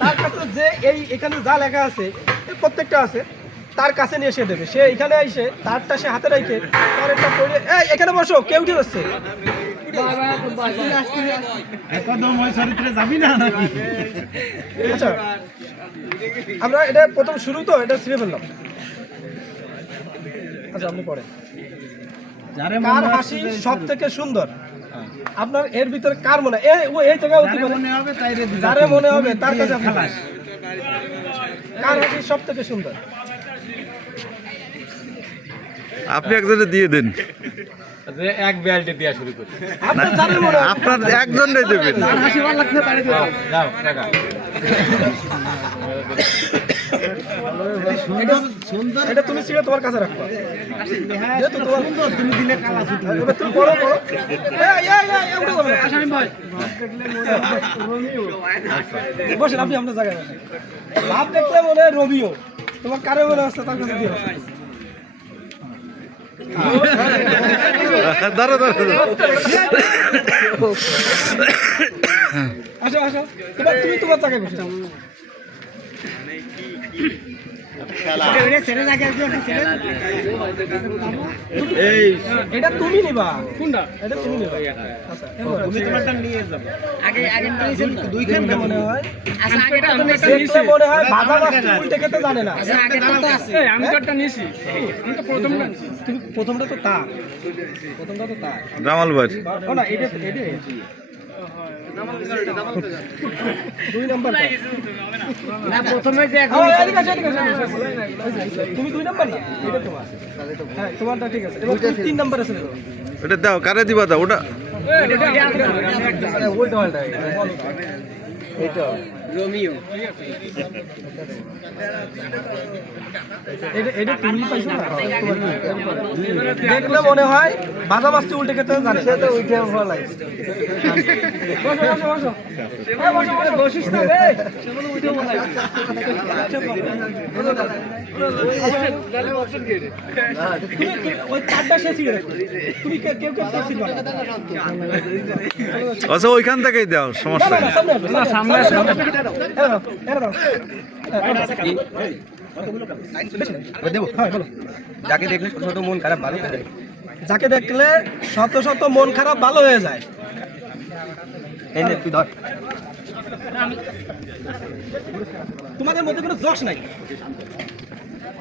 তার কাছে যে এই এখানে যা লেখা আছে প্রত্যেকটা আছে তার কাছে নিয়ে এসে দেবে। সে এখানে এসে তারটা সে হাতে রেখে তার একটা পড়ে এই এখানে বসো কেউ উঠে যাচ্ছে আচ্ছা আমরা এটা প্রথম শুরু তো এটা ছিঁড়ে ফেললাম। আচ্ছা আপনি পড়েন। কার হাসি সব থেকে সুন্দর? আপনার এর ভিতরে কার মনে হয়? এই ও এই জায়গায় অতি মনে হবে তাই যারে মনে হবে তার কাছে খালাস কার হাসি সব থেকে সুন্দর? আপনি একজনে দিয়ে দেন। যে এক বিয়ালটি দেওয়া শুরু করি আপনার মনে একজনে দেবেন। হাসি ভালো লাগছে তারে দিতে এটা তুমি ছিঁড়ে তোমার কাছে রাখবা যেহেতু তোমার সুন্দর তুমি দিলে কালা সুন্দর এবার তুমি যাবে না। বসেন আপনি আপনার জায়গায় বসেন ভাব দেখলে মনে হয় রবিও তোমার কারে মনে হচ্ছে তার কাছে দিয়ে। দাঁড়ো দাঁড়ো। আসো আসো এবার তুমি তোমার জায়গায় বসে এটা তুমি নিবা। কোনটা? এটা তুমি নিবা। আচ্ছা তুমি তোমারটা নিয়ে যাবে আগে আগে দুইখান দেখলে মনে হয়? আচ্ছা আগেটা তো দেখলে মনে হয় ভাজা মাছটি উল্টে খেতে জানে না। আচ্ছা আগেটা তো আছে আমি তো একটা আমি তো প্রথমটা তুমি প্রথমটা তো তার প্রথমটা তো তার জামাল ভাই। না এটা এটা দুই নাম্বার প্রথমে হ্যাঁ তিন নাম্বার আছে এটা দাও কারে দিবা দাও ওটা ওইটা রোমিও। এটা এটা তুমি পাইছো দেখলে মনে হয় মাছটি উল্টে খেতে জানে। সে তো উঠে ভালো লাগে বসিস না রে। আচ্ছা ওইখান থেকেই দাও সমস্যা সামনে যাকে দেখলে শত শত মন খারাপ ভালো হয়ে যায়। যাকে দেখলে শত শত মন খারাপ ভালো হয়ে যায়। এই নে তুই ধর। তোমাদের মধ্যে কোনো জশ নাই?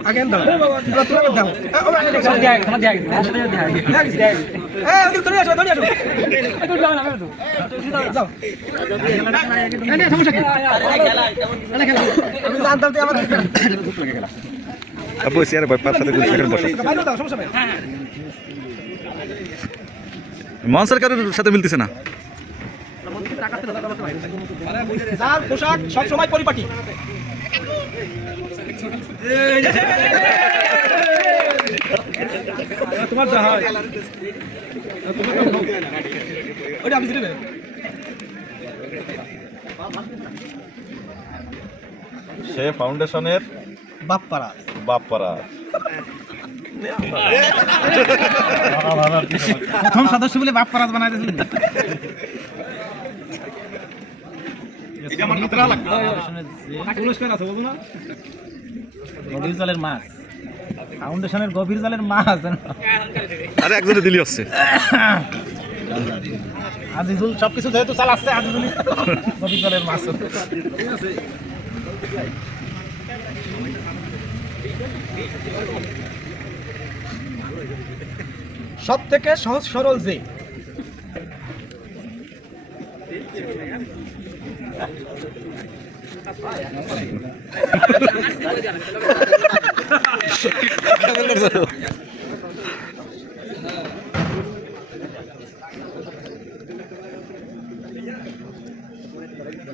আগে এখানে দাঁড়াও এবার তুমি আবার দাও এ, ও, এদিকে আসো। হ্যাঁ, গেছে। এই, ওদিকে তুমি আসো, তুমি আসো। যাও। আমি জানতাম তুই আমার ভাই পাঁচ সাথে সেকেন্ড বসো বাইরে দাও, সমস্যা নেই। মনসার কারোর সাথে মিলতেছে না যার পোশাক সব সময় পরিপাটি তোমার যা হয় আপনি ছিলেন সে ফাউন্ডেশনের বাপ্পারা। বাপ্পারা। প্রথম সদস্য বলে বাপ পরাজ বানাই দিয়েছিল পুরস্কার আছে বলব না। গভীর জলের মাছ। ফাউন্ডেশনের গভীর জলের মাছ। আরে একজনে দিলি হচ্ছে। আজিজুল সবকিছু যেহেতু চালাচ্ছে আজিজুল গভীর জলের মাছ। সব থেকে সহজ সরল যে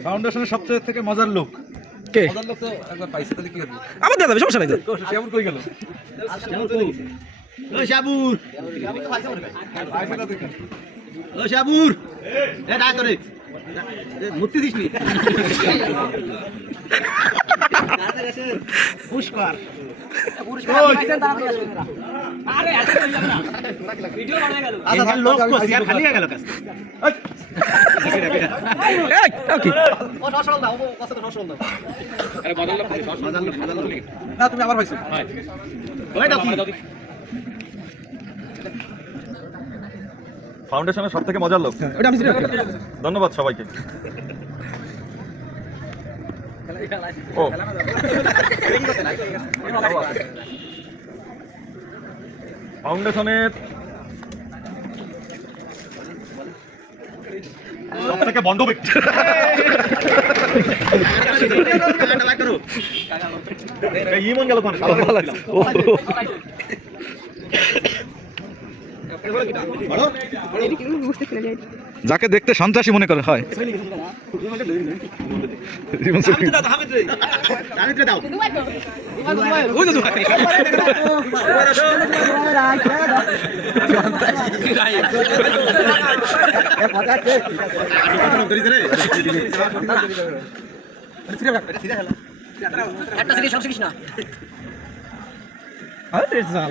ফাউন্ডেশনের সবচেয়ে থেকে মজার লোক কে? মজার লোক তো একবার পাইছে তাহলে কি হবে আমার দাদা সমস্যা নাই তো। কেমন কই গেল? ও সাবুর ও সাবুর এ ডাক করে মূর্তি দিস নি পুষ্কর আচ্ছা হয়ে তুমি আবার পাইছো ওই দাও কি? ফাউন্ডেশনের সব থেকে মজার লোক। ওটা আমি ধন্যবাদ সবাইকে। ও। ফাউন্ডেশনের সব থেকে বন্ধ ব্যক্তি। এই ইমন গেল কোন? যাকে দেখতে সন্ত্রাসী মনে করে হয়। একটা সব না। শোনাও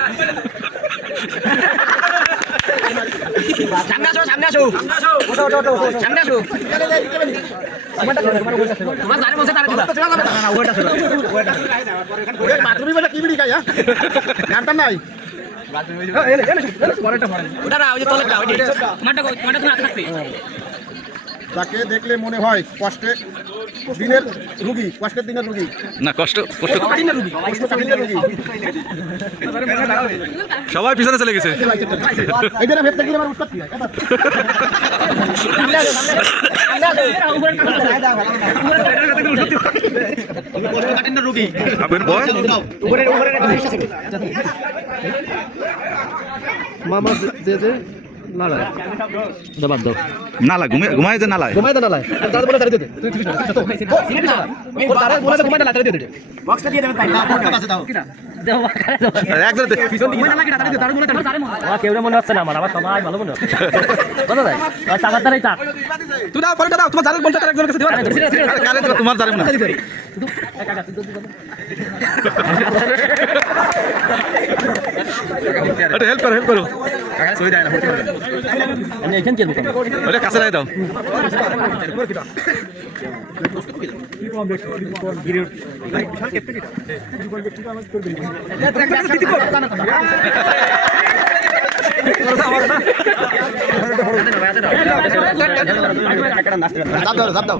সামনে আসো সামনে আসো সামনে আসো তোমার জানে বলছে তারা দিবা বাথরুমে বেলা কি বিড়ি খাই হ্যাঁ জানতাম নাই ওটা না ওই যে তলেরটা ওই যে মানটা তুমি যাকে দেখলে মনে হয় কষ্টে দিনের রুগী কষ্টের দিনের রুগী। না কষ্ট কষ্ট কষ্টের দিনের রুগী সবাই পিছনে চলে গেছে। এই দিনে ভেতরে গিয়ে আমার উৎপাত হয় আপনার বয়? মামা না না নালা ঘুমিয়ে ঘুমায় যে নালায়। ঘুমাই দে না লাই তার বলে দাঁড়িয়ে দে তুই ঠিক আছে ওর তারা বলে দে ঘুমাই দে দে বক্সটা দিয়ে দেবেন তাই না কাছে দাও একজন দে। কেউ মনে হচ্ছে না আমার আবার সবাই ভালো মনে হচ্ছে। কথা দেয় টাকার দ্বারাই চাক তুই দাও পরে দাও তোমার একজনের কাছে না। এটা হেল্প করো হেল্প করো। এখান কে দোকান কাছে রায় দাও দাও দাও।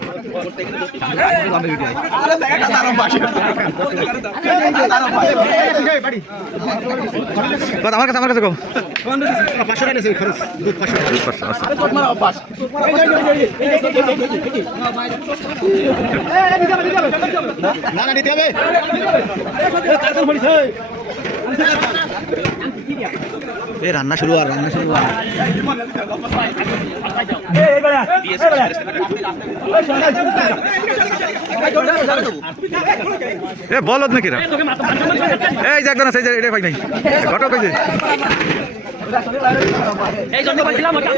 আমার কাছে আমার কাছে কম পাঁচশো টাকা নিয়েছে খরচ আচ্ছা। না না নিতে হবে এ রান্না শুরু আর রান্না শুরু আর। এ বলত নাকি রা। এই যে একজন আছে এটা ভাই নাই। ঘটক এই যে। এই জন্য বলছিলাম ওটা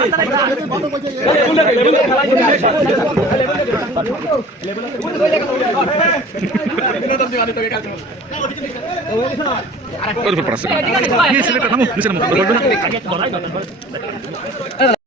ওর উপর পড়াছে